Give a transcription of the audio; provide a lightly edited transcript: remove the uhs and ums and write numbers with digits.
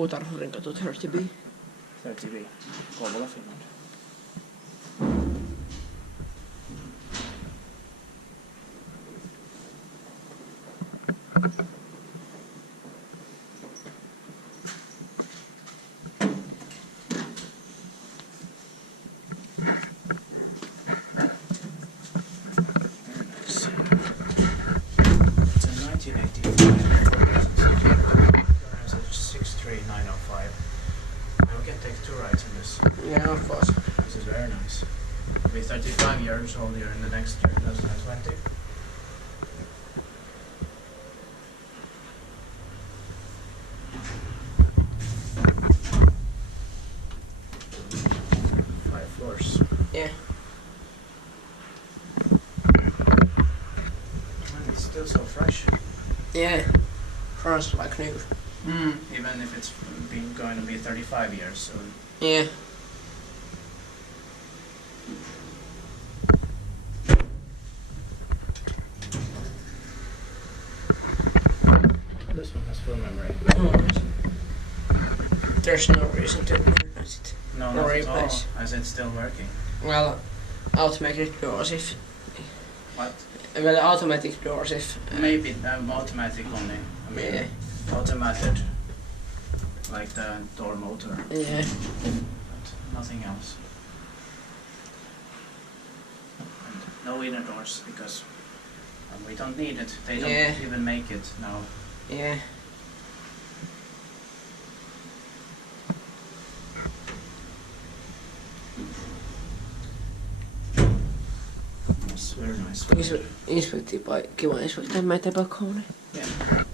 Puutarhurinkatu 30B. 30B, Kouvola, Finland. It's a 1985 63905. We can take 2 rides in this. Yeah, of course. This is very nice. I'll be 35 years old here in the next year, 2020. Five floors. Yeah. And it's still so fresh. Yeah. Fresh like new. Even if it's been going to be 35 years soon. Yeah. This one has full memory. There's no reason to modernize it. No, Or not at all, replace. as it's still working. Well, automatic doors if... What? Well, automatic doors if... Maybe automatic only. I mean, Yeah. automated, like the door motor, Yeah. but nothing else. And no inner doors because we don't need it. They don't Yeah. even make it now. Yeah. It's very nice. Inspected by Kiwa Inspecta, mä tein Kone. Yeah.